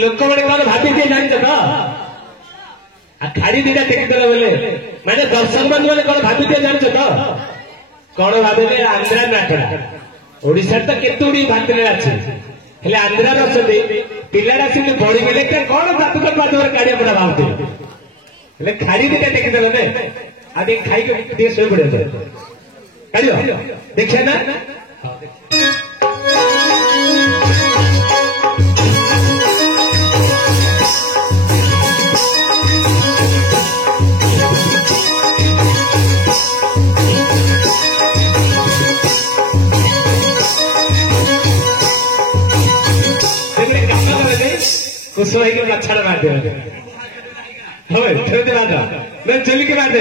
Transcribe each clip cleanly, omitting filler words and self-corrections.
लोक मैंने कौन भाभी जान तो खाड़ी दीटा टेकिदेला बोले मैंने दर्शक बंधु मैंने कौन भाभी जान तो कौन भावे आंध्रा नाटरा ओडिशा तो केतुड़ी भातरे अच्छे हेले आंध्रा अच्छे पिलाटा से बड़ी गले कौन बातुकर बातुकर काढ़िया पड़ा भावते हेले खाड़ी दिटा देखिदेल ने आदि खाई के शोई पड़े काढ़ देखिए ना कुछ अच्छा बात मैं चली के बात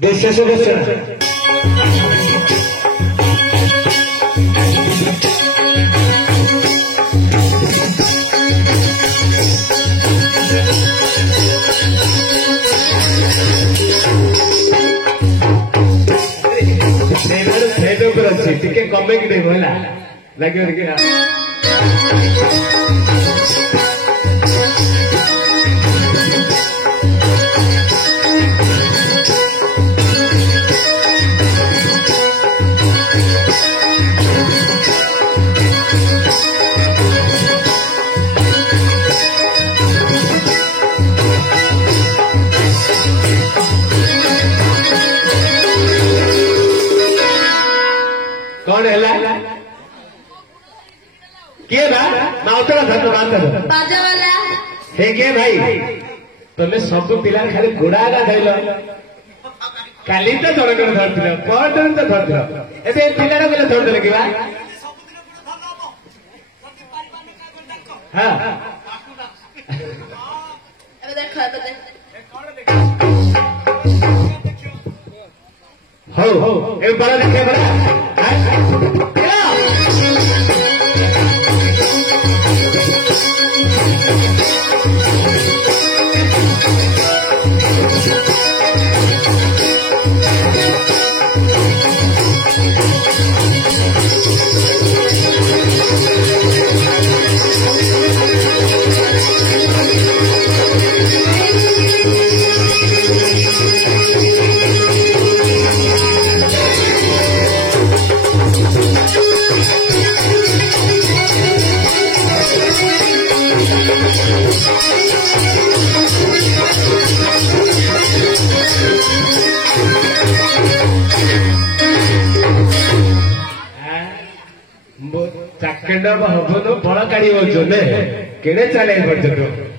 देश टिके कमे कि नहीं बोला लगे कौन है किए बा माउतरा धन्यवाद बाजा वाला हे के भाई तुम सब पिला खाली गोड़ा धैल काली तो जन जन धरल परदिन तो धरल ए पिलार बोले धरदेले कि हाँ हो ए बड़ा देखे बड़ा चाकंड हबन फल काढ़ी केड़े चले पर्यटन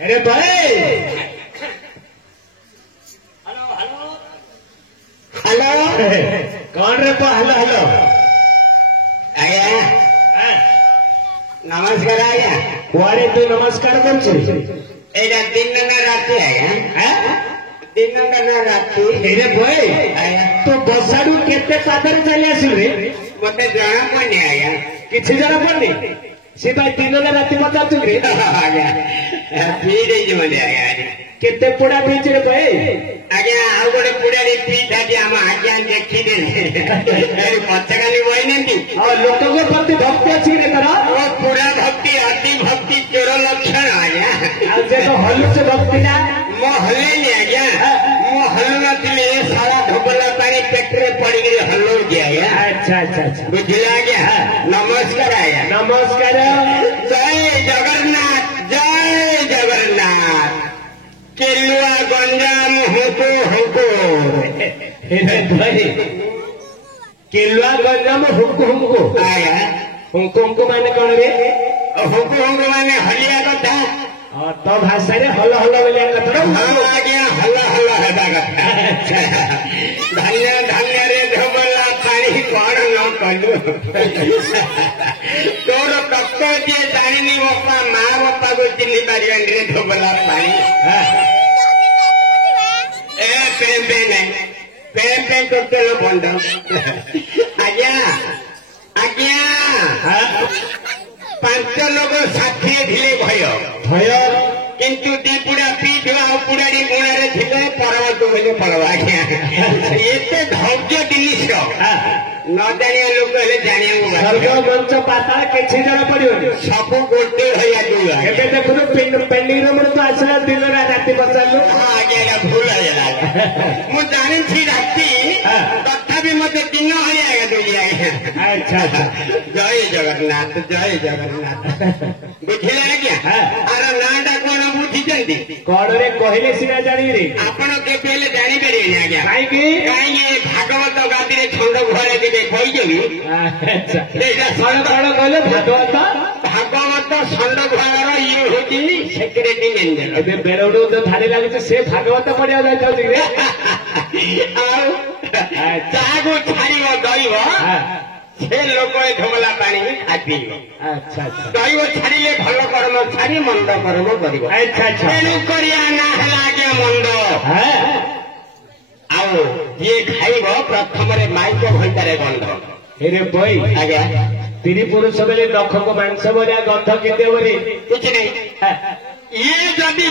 अरे भाई हेलो कौन रे पा हेलो हेलो आज्ञा नमस्कार आज्ञा कुआरे तू नमस्कार करछु एटा दिन ना राति आज्ञा दिन ना राति अरे भाई तू बसाडू केते पादर चली आसिल रे मते जाना पड़नी आज्ञा किछि जरा पड़नी से भाई दिन ना राति बतातु रे आज्ञा पीड़े जीवन आज्ञा केते पोड़ा पीछ रे भाई आज्ञा आउ गोटे पुड़ारी पीठ आज्ञा हम आज्ञा देखी दे पचकाली बही नंदी और लोगों के प्रति भक्ति अच्छी रे तोरा ओ पूरा भक्ति अति भक्ति चोर लक्षण आज्ञा आज जे तो हल्लू से भक्ति ना मो हल्ले नहीं आज्ञा मो हल्लू नथिले सारा ढोकला पानी पेटरे पड़ी गई हल्लो दिया आज्ञा अच्छा अच्छा अच्छा बुझले आज्ञा नमस्कार आज्ञा नमस्कार जय जगन्नाथ केलुआ गंजाम हुको हुको भाई केलुआ गंजाम हुको हुको आया हुको हुको माने कौन रे हुको हुको माने हलिया कथा और तो भाषा रे हल हल बोलिया कथा आज्ञा हल हल हेबा कथा धन्य धन्य रे ढोबला पानी कौन न कलु तोर कक्त जे जानिनी बापा माँ बापा को चिन्ह पारिबन रे ढोबला पानी ए प्रेम प्रेम करते लो बंद आज्ञा आज्ञा 5 लोग साथी धिले भय भय किंतु दीपुड़ा पीठ पुड़ाड़ी गुणारे थे परमत बोले पड़ो आज्ञा एते धैर्य जिनिस न जानिया लोक हेले जानिया स्वर्ग मंच पाताल किछि जरा पड़ियो सब गोटे होया दुआ एबे देखुनु पेंडिंग रो तो आसला दिन राति बचालु आज्ञा भूल आइला मु जानि छी राति तथापि मते दिन होया आज्ञा दुलिया अच्छा अच्छा जय जगन्नाथ बुझिले आज्ञा आर नाटा कोन बुझिचंदी कौन रे कहले सिना जानी रे आपण केपेले जानि परिबेनी आज्ञा काई की भागवत गादी रे छंद घरे दिबे कहिजबी अच्छा एटा कौन कहले भागवत छंद घरर इयो होती सेक्रेटरी मेंजर एबे बेरोडो तो धारे लागुचे से भागवत पढ़िया जाइतो रे आउ जागो छाड़िबो दैव से लोक ढोमला पानी खाती अच्छा अच्छा दैव छाड़िले भल कर्म छाड़ी मंद कर्म करिबो अच्छा अच्छा तेणु करिया ना हला के मंद आउ ये खाइब प्रथम रे माइक घंटारे गंध हेरे बोई आज्ञा स्त्री पुरुष बेले नख को मांस भरिया गंध केते बोली कुछ नहीं ये जदि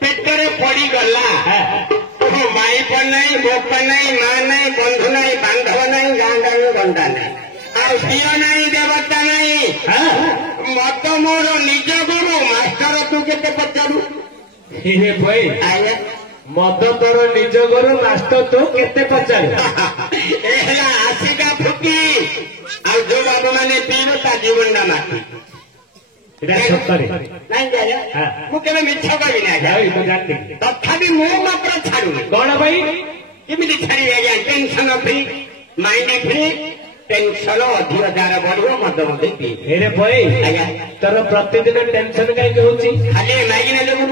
पेटरे पड़ी गला माई पर नहीं बाप नहीं माँ नहीं बंधु नहीं बांधव नहीं गांडा गंडा नहीं आियो नहीं देवता नहीं मत मोर निज गुरु मास्टर तू केते पचारू हे भाई आया मत तोर निज गुरु मास्टर तू केते पचारू एला आशिका फुकी आ जो बाबू माने पीरो ता जीवन ना माटी एटा सत्तरे नहीं जाया मु केबे मिछ कहि ना जाई तो जानती तथापि मो मात्र छाड़ू कौन भाई केमिति छाड़ी आज्ञा tension free mind free tension अधिक जार बढ़ो मत मत पी हेरे भाई आज्ञा तोर प्रतिदिन टेंशन काई होची खाली मागिना देबु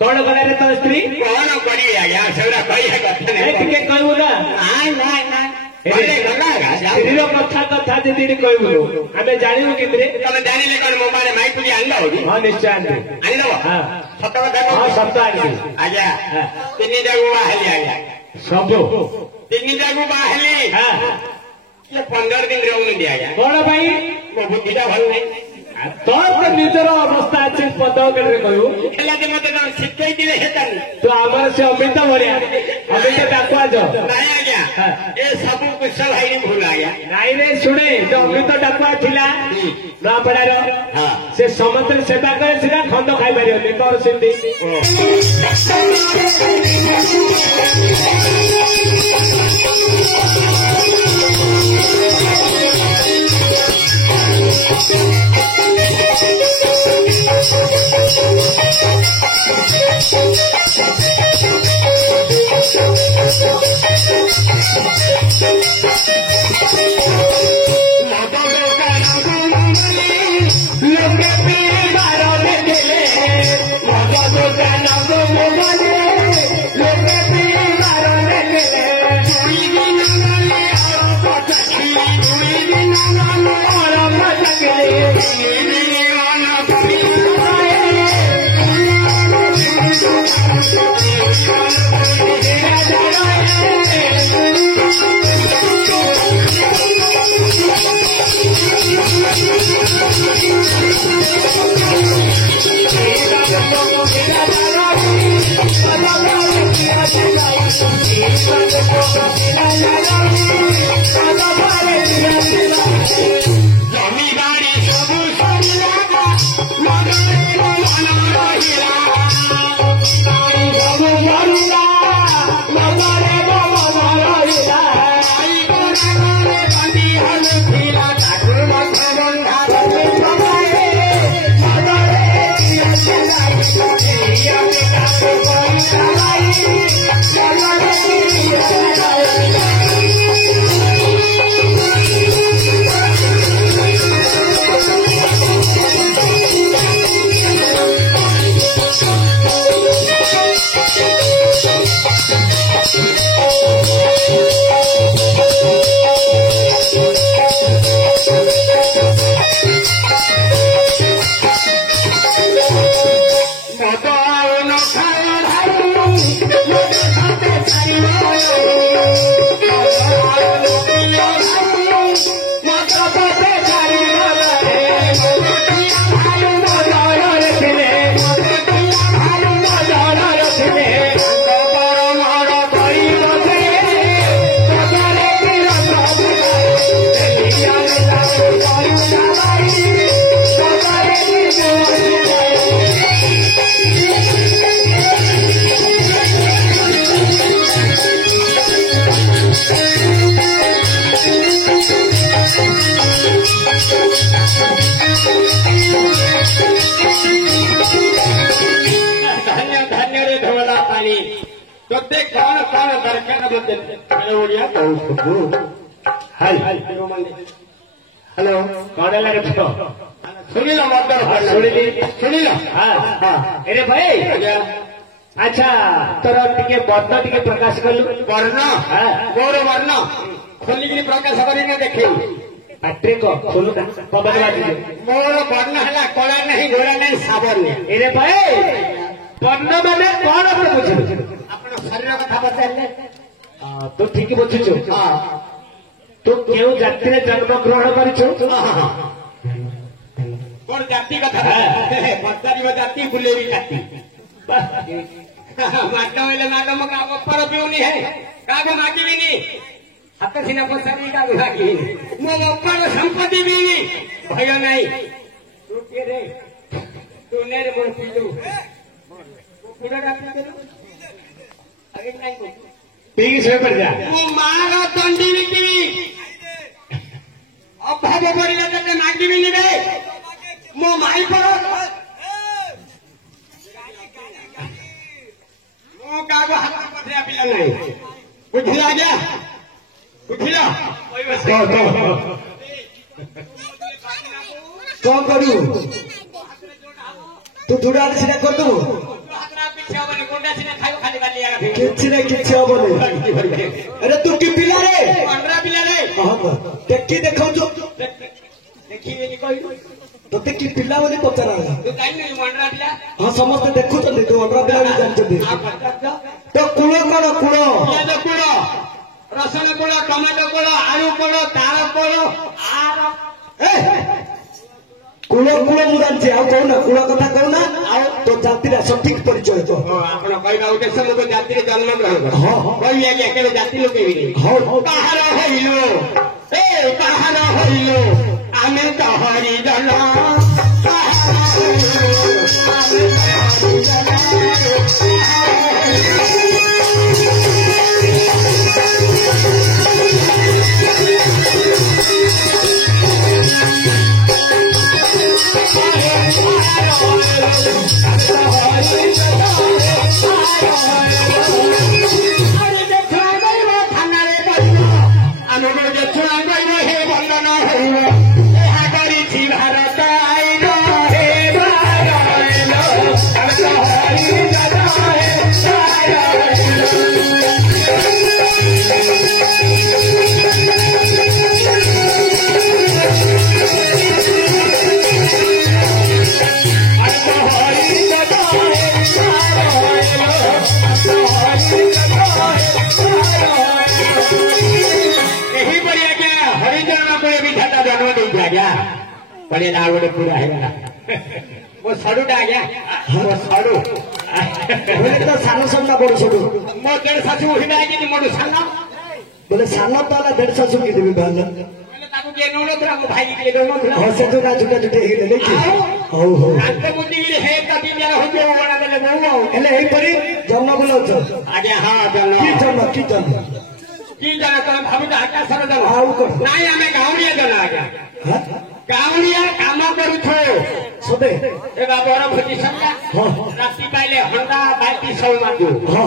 कौन गला रे तो स्त्री कौन करी आज्ञा सेरा कहिया कथा ए नहीं टिके कहबू ना ना बोले गला स्त्री रो कथा दीदी कहबू हमें जानिबु कितरे तमे जानिले कोन मोबाइल माइक तुली आनलो हां निश्चय आनबे आनलो हां सत कथा हां सप्त आनबे आज्ञा तीन जागु बाहली आज्ञा सब 3 जागु बाहली हां ये 15 दिन रहउनी दिया आज्ञा कौन भाई मो बुद्धिटा भल नहीं तो निजर अवस्था अच्छे पद कहू हेला जे मते शिखई दिले हेतानी तो आमर से अमित भरिया अमित डाकुआ जो नहीं आज्ञा ए सब कुछ भाई भूल आज्ञा नाई रे शुणे जो अमित डाकुआ थिला नपड़ार से समस्त सेवा करे सीधा खंड खाई पारिबनी तोर सिंधी मद हेलो कौन है सुनी लो मत सुनी लो अरे भाई अच्छा तोर टिके बर्ଣ୍ण टिके प्रकाश कलु वर्ण मोर वर्ण खोलिकी प्रकाश करना देखे पाटे खोलु पवन मोर वर्ण है कला नहीं घोड़ा नहीं सावर्ण अरे भाई वर्ण मैंने कौन आप बुझे आप शरीर कथा पचारे तू ठीक बुझुचु तू क्यों जाति में जन्म ग्रहण कर कौन जाति कथा पचार जाति बुलेवी जाति माता वेले माता मग पर पिऊनी है कागो मागी भी नहीं हाथ सीना पचारी कागो मागी मो अपर संपत्ति भी भय नहीं तू के रे तू ने रे मन पिलू पूरा रात में आगे नहीं को ठीक से पर जा तू मारा दंडी विकी अभाव पड़िले तते मागी भी नहीं मो माई पर कागो हाथ पथरा पिला नहीं बुझिला गया बुझिला कौन करू तू जुड़ा सीधा कर दू किसी ने किसी हेबनी अरे तू कि पिला रे पंद्रह पिला रे देखी देखो जो देखी कही तोते कि पिला बोली पचारा तू काई नहीं मंडरा पिला हाँ समस्त देखु तू अंडरा पिला भी जानते तो कूल कौन कूल कूल रसुण कूल टमाटो कूल आलू कूल तार कूल कूल कूल मु जानছি ଆଉ କହୁନା କୂଳ କଥା କହୁନା ଆଉ ତୋ ଜାତିର ସଠିକ ପରିଚୟ ତ ଆପଣ କହିବା ଉଦ୍ଦେଶ୍ୟ ଲୋକ ଜାତିରେ ଜନ୍ମ ଗ୍ରହଣ କର କହିବି ଆଜ୍ଞା କେବେ ଜାତି ଲୁକେଇବିନି କାହାର ହଇଲୁ କାହାର ହଇଲୁ ଆମେ ତ ହରିଜନ आज्ञा पड़े ना गोटे पूरा है मो सड़ुटा आज्ञा मो सड़ु बोले तो सानो सन्ना बड़ सडु मो देड़ शाशु उठिना आज्ञा मोटू सान बोले सानो तो देड़ शाशु की देबी भाल ताकू के नौनोथरा मो भाई के नौनोथरा हो से तो ना झुटा झुटे हेले देखि हो हो रात मुंडी हे कभी जा हो जो बना देले बहु हेले एई परी जन्म बोलछ आज्ञा हां जन्म की जन्म की जन तो भाबुटा आकाश सर जन आउ को नाई हमें गाउलिया जन आज्ञा हां गाउलिया काम करू छो सदे ए बाबर भोजी संगा राती पाइले हंडा बाटी सौ माजू हां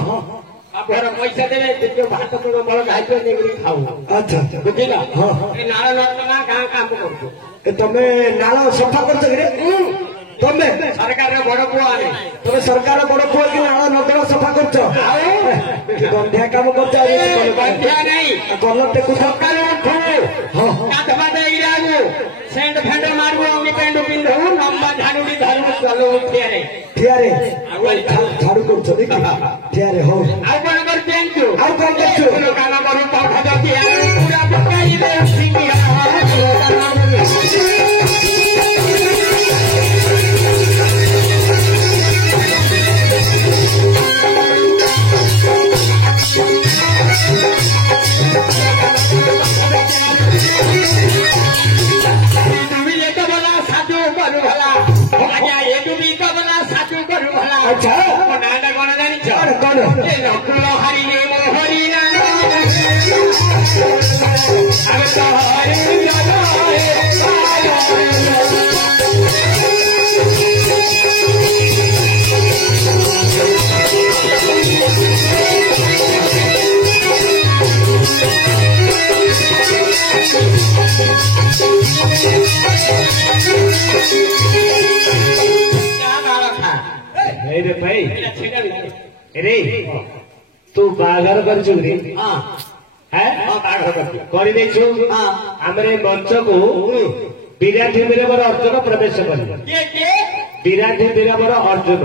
बाबर पैसा देले जो भात को बड़ खाइतो नेगरी खाऊ अच्छा बुझिला हां ए नाळ नटना गां काम करू ए तमे नाला सफा करछ रे तमे सरकार बड़ पुआ आने तमे सरकार बड़ पुआ कि नाला नदरा सफा करछ गंधिया काम करछ गंधिया नहीं गलत को सरकार उठो हां काठवा दे इरागो सेंड फेंड मारबो अंगी पेंड पिंधो लंबा झाड़ूडी धर्म चलो उठियारे ठियारे झाड़ू करछ देखि ठियारे हो आ कोन कर पेंचो आ कोन करछ काम करू पाठा जाती पूरा पकाई दे सिंगिया अच्छा नाटा कौन जानी कौन नकुल हरि मोहरी रे भाई रे तू बाघर कर रे कर आमरे मंच को विराट वीरवर अर्जुन प्रवेश कर विराट वीरवर अर्जुन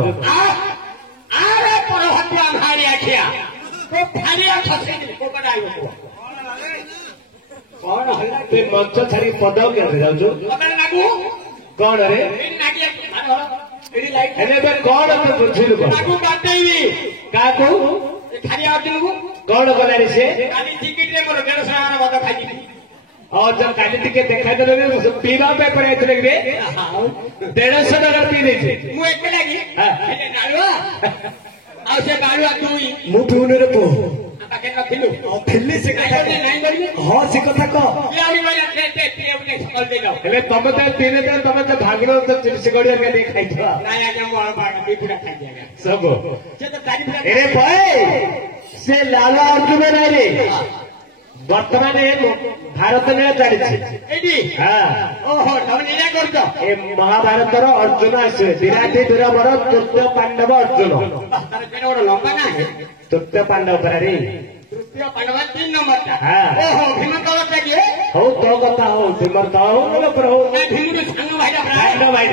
मंच छाड़ी पद क्या जाऊ कौन रे कौन तो बुझिलु कौन गला से और जब काली टिके देखा देले पीवा पे पड़े थे 150 टका पी नहीं मु पिउने रे पो फिल्ली से कथा हां से कथा को हेले तमे तो पीने तो तमे तो भागलो तो चिप्स गड़िया के नहीं खाइथवा सब अरे भाई से लाला अर्जुन रे वर्तमान भारत मेला चली महाभारत अर्जुन आस विराट वीरवर तृतीय पांडव अर्जुन तृतीय पांडव पर तृतीय पांडव 3 नंबर हो तो कथा हो भीमर तो हो पर हो पांडव भाई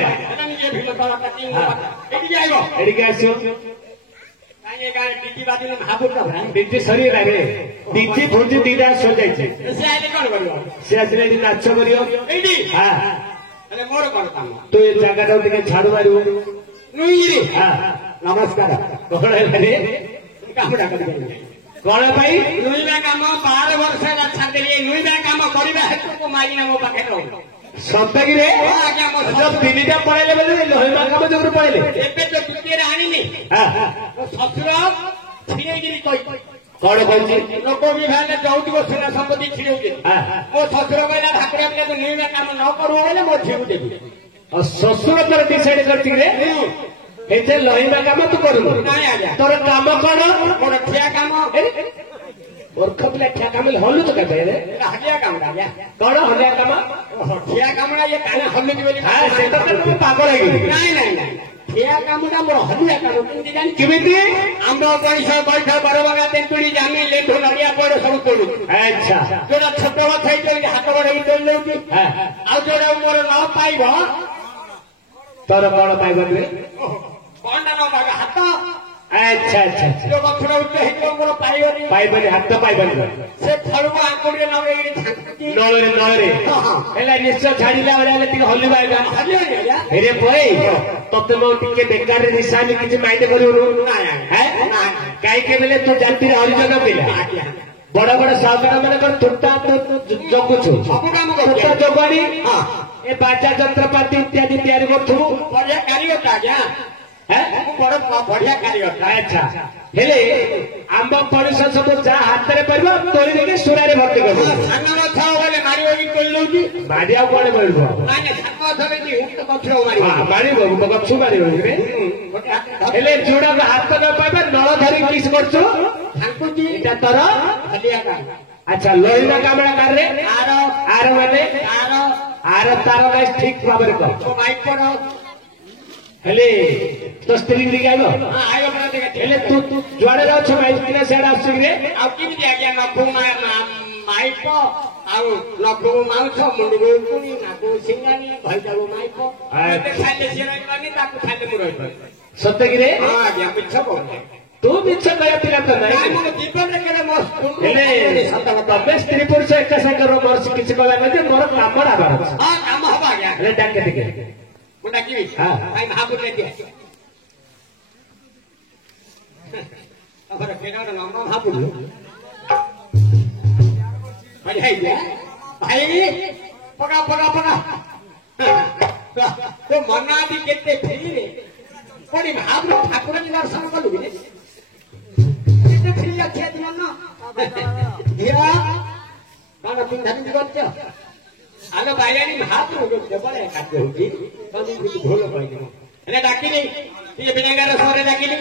डीटी सरी रे डीटी भोजी दीदा सो जाइए से आसले नाच कर तू ये जगह झाड़ू मारू नमस्कार कौन है कौन पाई नुईबा काम 12 वर्ष छाड़ी नुईबा काम करवा हेतु मागिना मो पाखे सतकी रे जब तीनटा पड़े बोले लोहिमा काम जो पड़े एबे तो तृतीय आनी शशुर छिड़ेगिरी कौन कहती लोक विभाग चौथी को सेना संपत्ति छिड़े मो शशुर कहला ठाकुर तो नुईबा काम न करू बोले मो झीऊ देवी और शशुर तर डिसाइड करती रे एते लोहिमा काम तू करू तोर काम कौन मोर ठिया काम और खपले ठिया काम हल्लू तो कहते रे हलिया काम राजा कौन हलिया काम ठिया काम ये काने हल्लू की बोली हां से तो तू पागल है नहीं नहीं नहीं ठिया काम दा मोर हलिया काम किंती जानी किमिति आंबो पैसा बैठ बरबगा तेंतुड़ी जामी लेठो नड़िया पर सब तोड़ू अच्छा जोड़ा छोट बात है तो हाथ बड़े तोड़ लेउती आ जोड़ा मोर न पाइबो तोर कौन पाइबो रे कोन न बागा हाथ अच्छा अच्छा अच्छा जो गछर उच्च हेतो मोर पाइबनी पाइबनी हाथ तो पाइबनी से फळको आंकुड़े नगे झांकुची नଳରେ ହେଲା ନିଶ୍ଚୟ ଛାଡ଼ିଲା ଭଳିଆ ହେଲେ ଟିକେ ହଲିବା ଏକା ହେରେ ପରେ ତତେ ମୁଁ ଟିକେ ବେକାରରେ ନିଶାନି କିଛି ମାଇଣ୍ଡ କରିବୁନୁ କାହିଁକି ବେଲେ ତୁ ଜାତିରେ ହରିଜନ ପିଲା ବଡ ବଡ ସାଧୁର ମାନଙ୍କର ତୁଟା ଜଗୁଛୁ ତୁଟା ଜଗାଣି ଏ ବାଜା ଯନ୍ତ୍ରପାତି ଇତ୍ୟାଦି ତିଆରି କରୁଥିବୁ ବଢିଆ କାରିଗର ଆଜ୍ଞା ବଡ ବଢିଆ କାରିଗର ଆଚ୍ଛା ହେଲେ ଆମ ପଡ଼ିଶା ସବୁ ଯାହା ହାତରେ ପାରିବ ତୋଳି ଦେଇକି ସୁରାରେ ଭର୍ତ୍ତି କରିବ ସାନ ରଥ ବୋଲେ ମାରିବ ବି କରି ଦଉଛି ମାରି ଆଉ କଣ କରିବ ନାଇଁ ସାନ ରଥରେ କି ଉକ୍ତ ଗଛ ମାରିବ ଗଛୁ ମାରିବ ହେଲେ ଯୋଉଟା ହାତ ନ ପାଇବା ନଳ ଧରି କିସ୍ କରୁଛୁ ଝାଙ୍କୁଛି ଏଇଟା ତୋର ହଲିଆ କାମ ଆଚ୍ଛା ଲୋହିର କାମଟା କାରରେ ଆର ମାନେ ଆର ତାର ନାଇଁ ଠିକ ଭାବରେ କହ ମାଇକର ହେଲେ ତୋ ସ୍ତ୍ରୀ ଗାଇବ ହେଲେ ତୁ ଯୁଆଡେ ଅଛୁ ମାଇକ କିନା ସିଆଡେ ଆସୁଛୁ କିରେ ଆଉ କେମିତି ଆଜ୍ଞା ନଖୁ ମାଇକ ଆଉ ନଖୁ ମାଉଛ ମୁଣ୍ଡକୁ ଉକୁଣି ନାକୁ ସିଙ୍ଗାନି ଭଇଟାକୁ ମାଇକ ଖାଇଲେ ସିଏ ରହିପାରନି ତାକୁ ଖାଇଲେ ମୁଁ ରହିପାରିବି ସତେ କିରେ ହଁ ଆଜ୍ଞା ମିଛ କହୁଛି ତୁ ମିଛ କହିବା ପିଲା ତ ନାହିଁ ମୋ ଜୀବନରେ କେବେ ମୋ ହେଲେ ତମେ ସ୍ତ୍ରୀ ପୁରୁଷ ଏକା ସାଙ୍ଗର ମୋର କିଛି କହିବା ନାହିଁ ମୋର କାମ ହବାର ଅଛି ହଁ କାମ ହବ ଆଜ୍ଞା ହେଲେ ଡାକେ ଟିକେ ମୁଁ ଡାକିବି ଭାଇ ମହାପୁର ଦିଅ ଲମ୍ବା ମହାପୁର ଭାଇ ପକା ପକା ପକା ତୋ ମନା ବି କେତେ ଫେରିଲେ କୋଉଠି ମହାପୁର ଠାକୁରଙ୍କୁ ଦର୍ଶନ କଲୁ କି କେତେ ଫେରି ଅଛି ଆଜି ମନ ଝିଅ କଣ ପିନ୍ଧା ପିନ୍ଧି କରୁଛ ଆଲୋ ବାଇଆଣୀ ମହାପୁର ଦେବଳେ କାର୍ଯ୍ୟ ହଉଛି ତମେ କିଛି ଭୁଲ କହିଯିବ ହେଲେ ଡାକିନି ଟିକେ ବିନାଗାର ସହରେ ଡାକିନି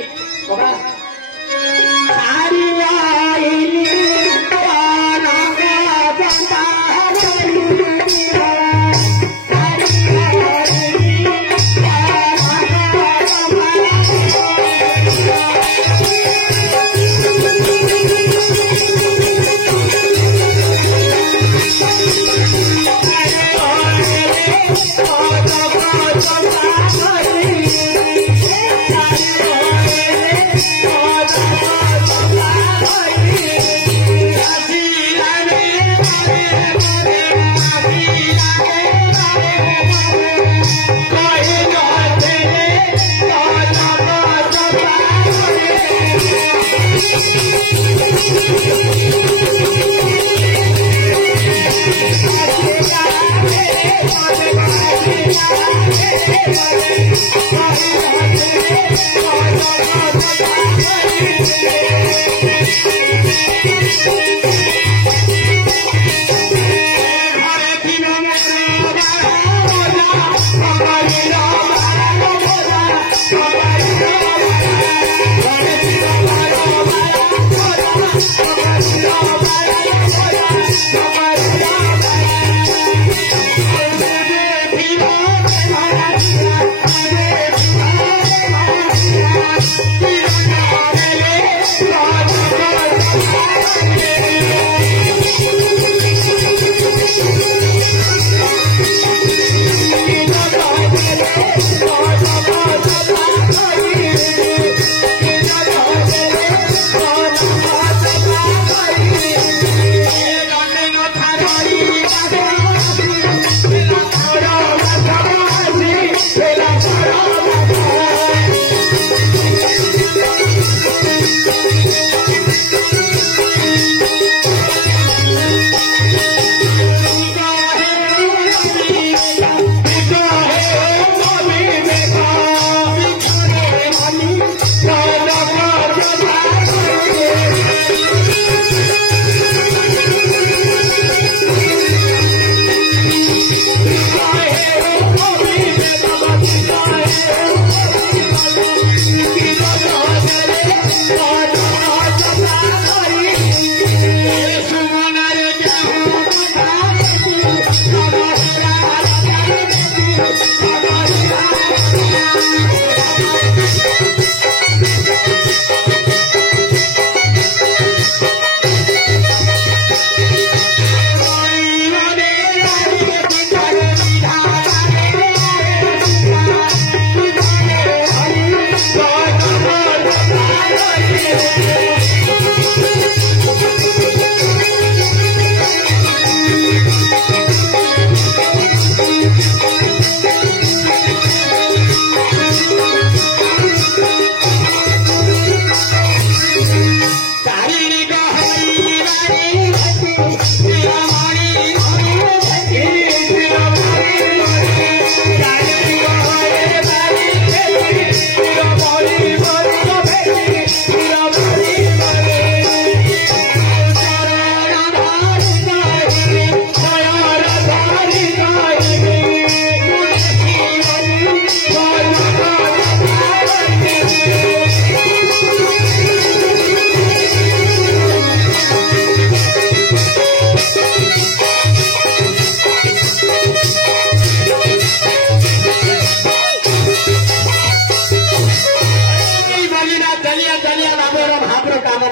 Yeah.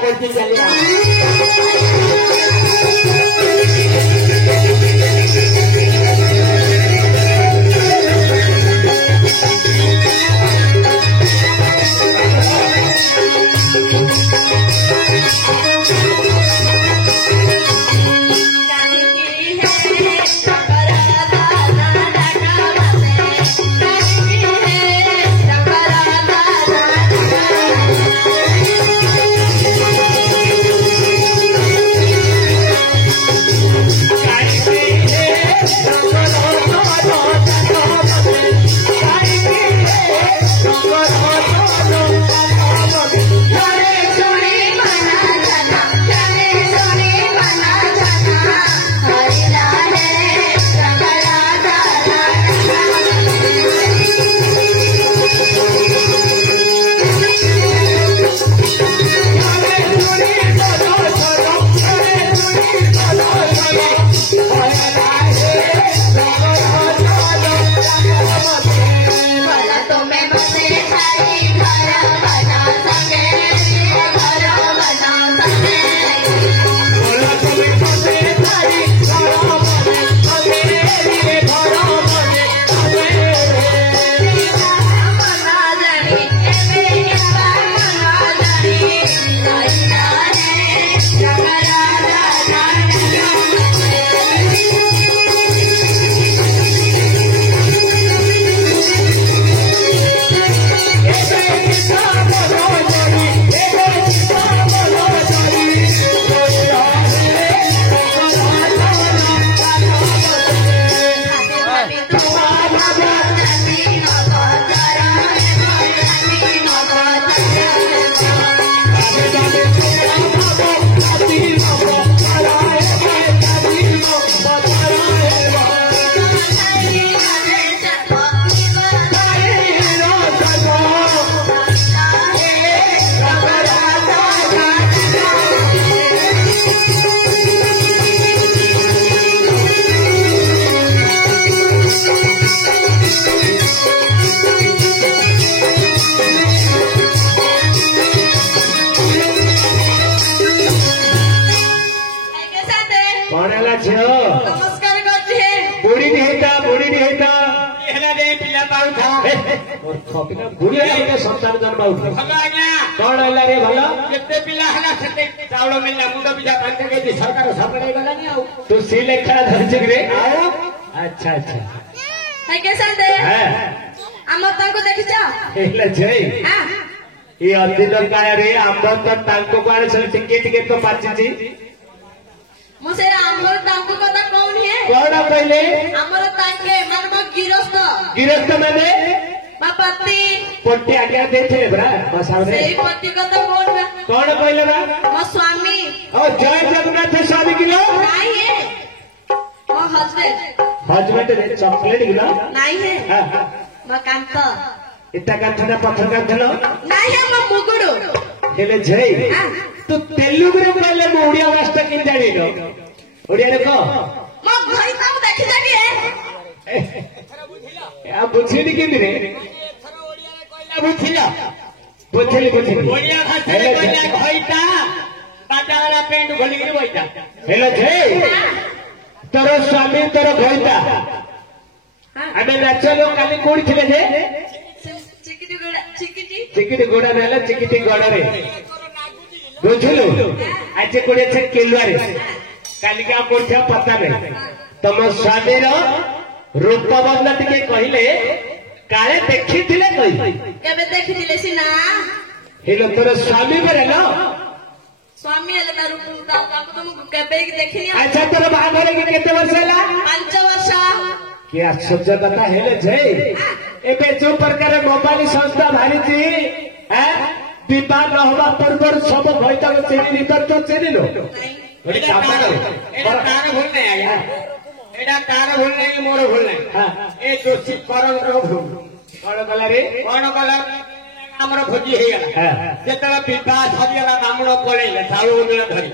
पड़ती चलिए बुढ़ी संसार जन्म कौन है रे भल केते पिला हला सेते चावल मिलना मुंड पिजा पांच के सरकार सब रे गलानी आ तू सी लेखा धरछि रे अच्छा अच्छा है कैसा दे हां हम ताको देखिचा हेला जय हां ये अदिन काय रे आंबर तो ताको काळे सब टिके टिके तो पाचिची मुसे आंबर ताको कथा कौन है कौन पहले हमर ताके मन गिरस्त माने पति पट्टी आज्ञा देते बरा बसावरे सेही पति कथा कौन कहले बा मो स्वामी और जय जगन्नाथ स्वामी किलो नहीं है मो हस्बैंड रे चॉकलेट किलो नहीं है हां हां मो कांत इतना कांथना पत्थर कांथलो नहीं है मो मुगुडू हेले जय तू तेलुगु रे कहले मो ओडिया भाषा किन जानिलो ओडिया रे को मो घई ताऊ देखि जानी है आ बुझिली किन रे बुझिला बुझिली ओडिया भाषा रे कहले घईता बाजारा पेंट खोली के बइता हेले जय तोर स्वामी तोर घईता आमे नाचलो काली कोडी थिले जे चिकिटी गोड़ा नेला चिकिटी गोड़ा रे बुझिलु आज कोडे छ केलुआरे काली का कोठा पता नहीं तम स्वामी रो रूप बदला टिके कहिले काले देखिथिले कहि केबे देखिथिले सिना हेलो तोर स्वामी बरे न स्वामी हेले ना रूप ताको तुम केबे देखिनी अच्छा तोर बाघरे के केते वर्ष हला 5 वर्ष कि आश्चर्य कथा हेले जय एबे जो प्रकार मोबाइल संस्था भारीची विवाह न होगा पूर्व सब भईता चेनी नितर तो चेनी लो एटा तार भूल नहीं आया एटा तार भूल नहीं मोर भूल नहीं ए दोषी करन रो भूल कौन कला रे कौन कला हमर भोजी हे गला जेतला विवाह सरियला ब्राह्मण पळेले साळू उंडला धरी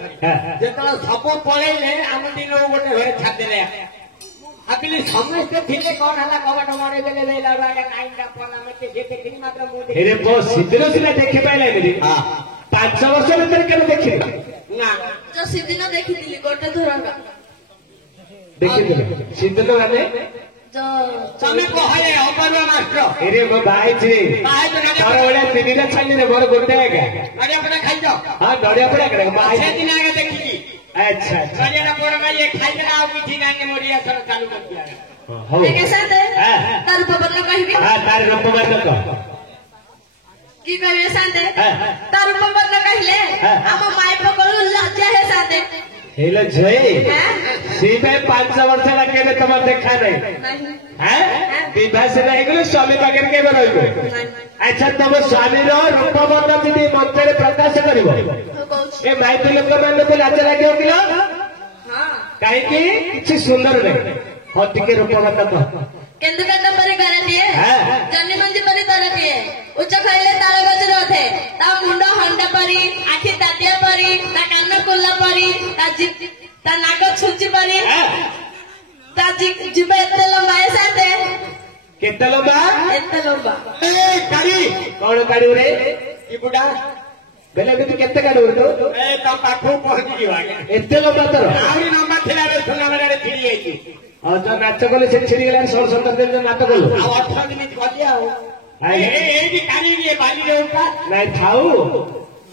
जेतला सब पळेले हम दिन गोटे घरे छादेले अपिली समस्त थिले कौन हला कबट मारे देले देला बागा नाइंडा पना में के जेते किनी मात्र मु हेरे बो सिद्धरो सिना देखे पाइले मेरी 5 ବର୍ଷ ଭିତରେ କେବେ ଦେଖିଲେ? ନା जो सिदिन देखिथिली गोटे थरका ଦେଖିଥିଲେ ଶୀତ ମାନେ जो ତମେ କହିଲେ ଅପର୍ବ ମାଷ୍ଟର ଏରେ ମୋ ଭାଇ ଯେ ତୋର ଭଳିଆ 3ଟା ଛାଲିରେ ମୋର ଗୋଟେ ଏକା ନଡ଼ିଆ ପଟା ଖାଇଛ ହଁ ନଡ଼ିଆ ପଡା କରେ ଭାଇ ସେଦିନ ଆগে ଦେଖିଛି ଆଚ୍ଛା ଆଚ୍ଛା ନଡ଼ିଆଟା ପୋଡ଼ ଗାଈ ଖାଇଦେଲା ଆଉ କିଛି ନାହିଁ ମୋରିଆ ଥର ଚାଲୁ କରିଥିଲା ହଉ के साथ हाँ। तार उपबर्ल कहबी ହଁ ତାର ରୂପବର୍ଣ୍ଣ କହ की कहबे साथे हाँ। तार उपबर्ल कहले हाँ। हम माई पकड़ू लज्जा है साथे ହେଲେ ଜୟ हां ସେଇପାଇଁ 5 ବର୍ଷ ହେଲା କେବେ ତମର ଦେଖା ନାହିଁ नहीं হ্যাঁ বিবাহ সেটা ହେଇଗଲେ ସ୍ୱାମୀ ପାଖରେ କେବେ ରହିବ ଆଚ୍ଛା ତମ ସ୍ୱାମୀର ରୂପବର୍ଣ୍ଣ ଯଦି ମଞ୍ଚରେ ପ୍ରକାଶ କରିବ तो कहू ଏ ମାଇପି ଲୋକମାନଙ୍କୁ ଲାଜ ଲାଗିବ କିଲ हां କାହିଁକି କିଛି ସୁନ୍ଦର ନାହିଁ ହଁ ଟିକେ ରୂପବର୍ଣ୍ଣ କହ केंदु कंद परी करतिए हाँ। जन्नी मंजी परी करतिए उच्च खाइले ताल गज रथे ता मुंड हंडा परी आखि तातिया परी ता कान कोल्ला परी ता नाक छुची परी ता जिबे एते लंबा है साथे କେତେ ଲମ୍ବା एते लंबा ଏ କାଢି କଣ କାଢିବୁ ରେ କି ବୁଢା ବେଲେ କିନ୍ତୁ କେତେ କାଢିବୁ ତୁ ଏ ତ ପାଖକୁ ପହଞ୍ଚିଯିବ ଆଜ୍ଞା ଏତେ ଲମ୍ବା ତୋର ଆହୁରି ଲମ୍ବା ଥିଲା ବେଳେ ସୁନାବେଳାରେ ଛିଡି ଯାଇଛି ଆଉ ଯୋଉ ନାଚ କଲେ ସେ ଛିଡିଗଲାଣି 16-17 ଦିନ ନାଟ କଲୁ ଆଉ 18 ଦିନ କଲି ଆଉ ଆଜ୍ଞା। ଏଇଠି କାଢି ବାଲିରେ ଉଠା ନାଇଁ ଥାଉ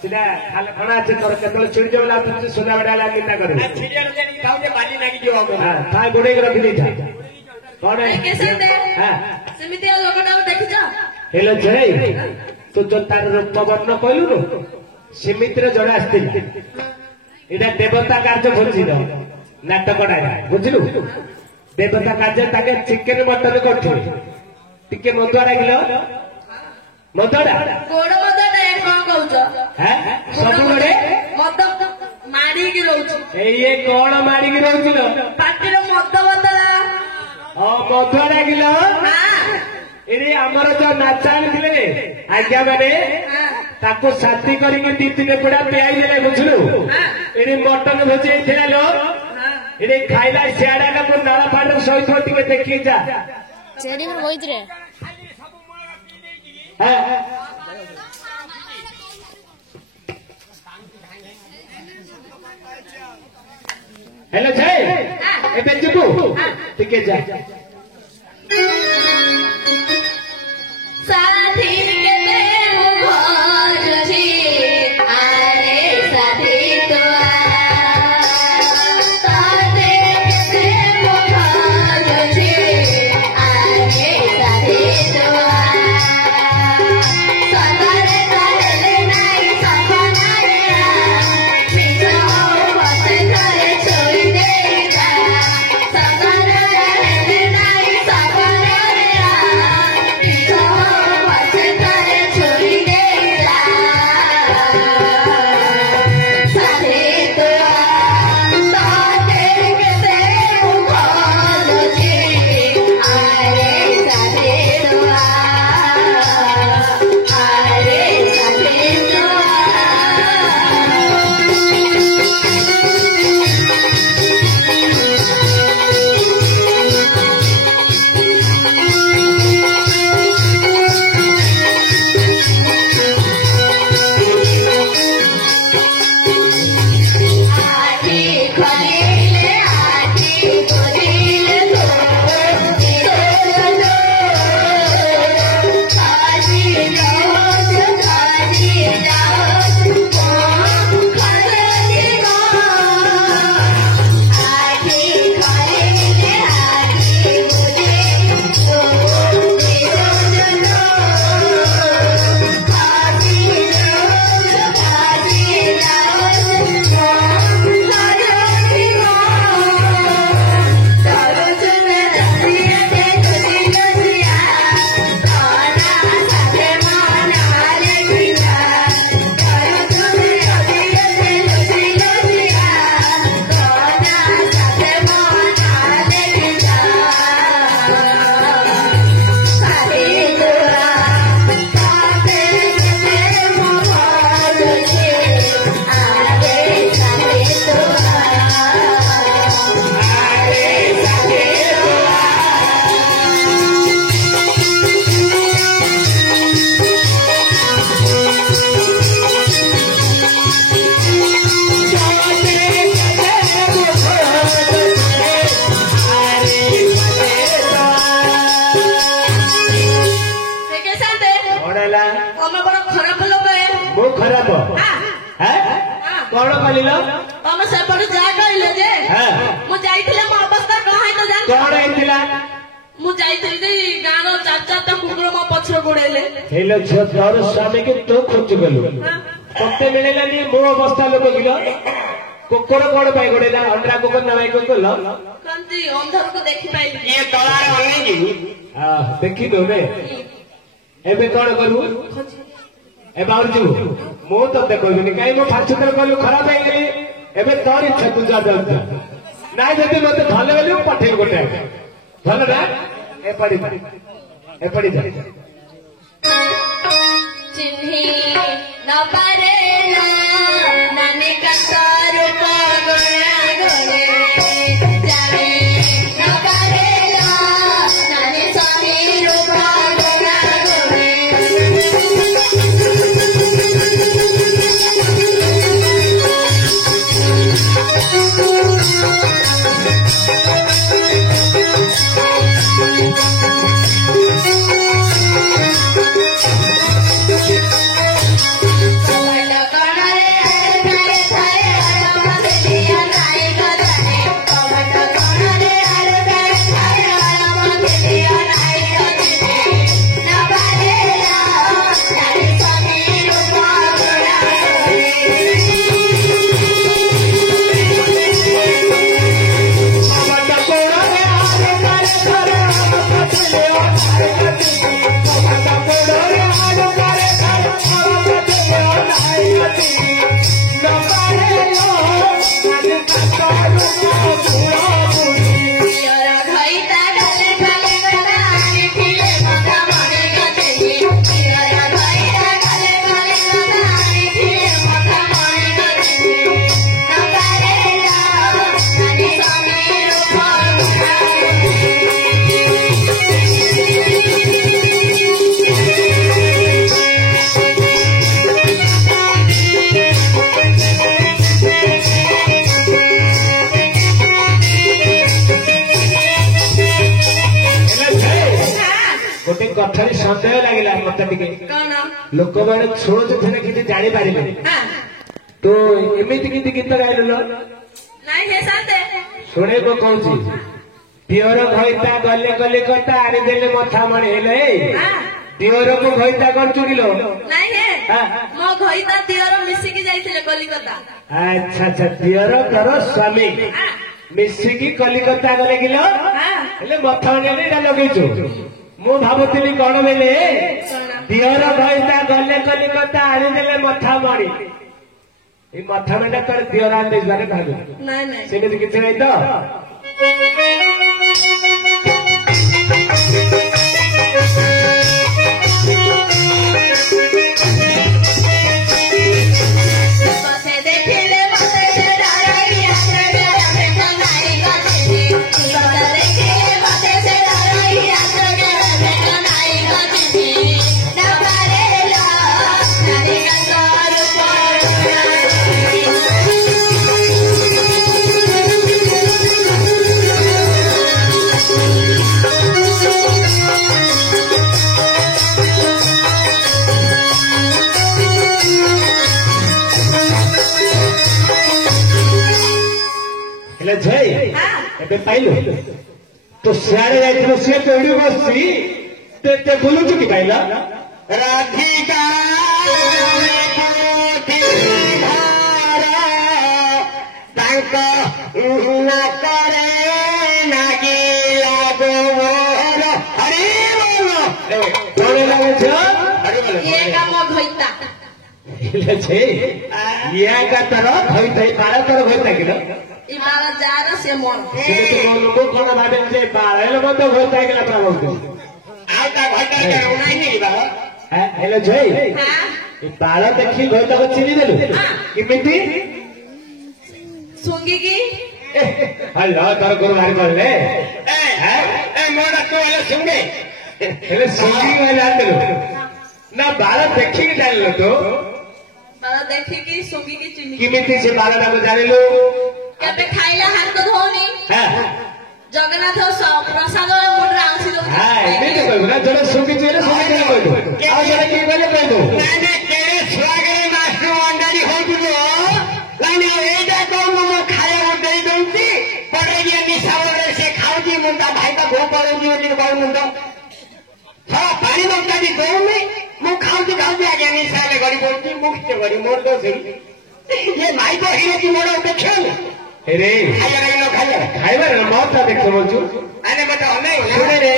ସେଟା ଖାଲି ଖଣା ଅଛି ତୋର କେତେବେଳେ ଛିଡି ଯାଉ ତୁ ସୁନା ବେଡା ହେଲା ଚିନ୍ତା କରିବୁ ଛିଡିଆରେ ଯାଇକି ଖାଉଛେ ବାଲି ଲାଗିଯିବ ହଁ ତା ଗୋଡେଇକି ରଖିଦେଇଥା କଣ के साथे ହଁ सेमिति लोकटा देखिछ ହେଲେ ଜୟ ତୁ ଯୋଉ ତାର ରୂପବର୍ଣ୍ଣ କହିଲୁ ସେମିତିରେ ଜଣେ ଆସିଥିଲେ ଏଇଟା ଦେବତା କାର୍ଯ୍ୟ ବୁଝିଲ ନାଟକଟା ବୁଝିଲୁ ଦେବତା କାର୍ଯ୍ୟ ତାକେ ଚିକେନ ମଟନ କରିଥିଲେ ଟିକେ ମଧୁଆ ଲାଗିଲ ମଧୁଆ गोड़ मद ने कोन कहउछ ସବୁବେଳେ मद मारी की रहउछ ଏଇ କଣ ମାରିକି ରହୁଥିଲ पाटी रो मद बदला ମଧୁଆ ଲାଗିଲ हां ଏଇ ଆମର ଯୋଉ ନାଚ ଆଣିଥିଲେ ଆଜ୍ଞା ମାନେ ତାକୁ ସାଥି କରିକି 2-3 ଗୁଡା ପିଆଇ ଦେଲେ ବୁଝିଲୁ ଏଠି ମଟନ ଭୋଜି ହେଇଥିଲା ଲୋ ଏଠି ଖାଇଲା ସିଆଡା ନା ମୁଁ ନାଳ ଫାଡ ସହିତ ଟିକେ ଦେଖିକି ଯା चेरी पर होइत्रे हेलो जय ଏବେ ଯିବୁ ଟିକେ ଯା साथी के देहु घर छी आरे साथी तो साथी के देहु घर छी आरे साथी तो सदरे करले नाही सपनाया मिठो बस करे छोड़ देगा सदरे करले ହେଲା ତମେ ବଡ ଖରାପ ଲୋକ ମୁଁ ଖରାପ କଣ କଲିଲ ତମେ ସେପଟେ ଯାହା କହିଲେ ଯେ ମୁଁ ଯାଇଥିଲେ ମୋ ଅବସ୍ଥା କଣ ହେଇତ ଜାଣିଛ କଣ ହେଇଥିଲା ମୁଁ ଯାଇଥିଲି ଗାଁର 4-4ଟା କୁକୁର ମୋ ପଛରେ ଗୋଡେଇଲେ ହେଲେ ଝିଅ ତୋର ସ୍ୱାମୀ କି ତୁ ଖୋଜୁ ଗଲୁ ତତେ ମିଳିଲାନି ମୋ ଅବସ୍ଥା ଲୋକ କିଲ କୁକୁର କଣ ପାଇଁ ଗୋଡେଇଲା ଅଣ୍ଡା କୁକୁର ନା ଭାଇ କୁକୁର କହନ୍ତି ଅନ୍ଧରକୁ ଦେଖିପାଇଲି ଇଏ ତଳାର ଅନେଇକି ଦେଖିଲୁ ରେ ଏବେ କଣ କରିବୁ ଏବେ ଆହୁରି ଯିବୁ ମୁଁ ତତେ କହିବିନି କାହିଁ ମୁଁ 5 ଥର କହିଲୁ ଖରାପ ହେଇଗଲି ଏବେ ତୋର ଇଚ୍ଛା ତୁ ଯା ଯାଉଛୁ ନାଇଁ ଯଦି ମତେ ଭଲ ବୋଲି ମୁଁ ପଠେଇବି ଗୋଟେ ଭଲ ନା ଏପଡ଼ି ଯା ଚିହ୍ନି ନ ପାରେଲା ନାନୀ କାତର ପଗଣା ଗରେ ଜାଣି ନ ପାରେଲା ନାନୀ ସ୍ୱାମୀ ରୂପ ପଗଣା ଗରେ କଥାରେ ସନ୍ଦେହ ଲାଗିଲା ମତେ ଟିକେ ଲୋକମାନେ ଶୁଣୁଥିଲେ କିଛି ଜାଣିପାରିବେ ତୁ ଏମିତି କିଛି ଗୀତ ଗାଇଲୁ ଶୁଣେ ମୁଁ କହୁଛି ଦିଅର ଘଇତା ଗଲେ କଲିକତା ଆଣିଦେଲେ ମଥା ମଣି ହେଲେ ଦିଅରକୁ ଘଇତା କରୁଛୁ କିଲୋ ମୋ ଘଇତା ଦିଅର ମିଶିକି ଯାଇଥିଲେ କଲିକତା ଆଚ୍ଛା ଆଚ୍ଛା ଦିଅର ତୋର ସ୍ୱାମୀ ମିଶିକି କଲିକତା ଗଲେ କିଲୋ ହେଲେ ମଥା ମଣି ହେଲେ ଏଇଟା ଲଗେଇଛୁ ମୁଁ ଭାବୁଥିଲି କଣ ବେଲେ ଦିଅର ଘଇତା ଗଲେ କଲିକତା ଆଣିଦେଲେ ମଥା ମଣି এই মথা মেটা তোর দিওর আনতে যাবে ভালো সেটা কিছু নাই তো पाइल तो सियाड़े जाइए सी पेड़ी बसी बुलुचु कि पाइल राधिका कौन भावे बाड़े लोग तो होता है बाड़ देखी घोटा को चिन्ह देलु किमिति सुंगिकी हल्ला तार गुरु भारी बोलले मोड़ा तो वाला सुंगे हेले सुंगी वाला देलु ना बाड़ देखी के जानलो तो बाड़ देखी की सुंगी की चिन्ह किमिति से बाड़ को जानिलु केबे खाइला हाथ को धोनी ଜଗନ୍ନାଥ ପ୍ରସାଦର ମୁଣ୍ଡରେ ଆଉଁସି ଏମିତି କହିବୁ ନା ଜଣେ ଶୁଖିଛି ହେଲେ ଶୁଖିଛି କହିବୁ ଆଉ ଜଣେ କିଏ କହିଲେ କହିବୁ ନାଇଁ ନାଇଁ କେଡ଼େ ଛୁଆଗରେ ମାଷ୍ଟର ଅଣ୍ଡାଡି ହଉଥିବ ନାଇଁ ନାଇଁ ଏଇଟା କଣ ମୁଁ ଖାଇବାକୁ ଦେଇ ଦଉଛି ପଡେଇକି ନିଶା ଭାବରେ ସେ ଖାଉଛି ମୁଁ ତା ଭାଇ ତା ବୋଉ ପଳଉଛି ବୋଲି କହୁନି ତ ପାଣି ଦରକାରୀ ଦଉନି ମୁଁ ଖାଉଛି ଆଜ୍ଞା ନିଶା ହେଲେ ଗଡ଼ି ପଡୁଛି ମୁଁ କିଛି କରି ମୋର ତ ସେଇ ଇଏ ଭାଇ ତ ହେଇଛି ମୋର ଦେଖିବନି रे ଖାଇବା ନ ଖାଇବା ଖାଇବା ନା ମତ ଦେଖ ବୋଲଛୁ ଆରେ ମତେ ଅନେଇ ଶୁଣେ ରେ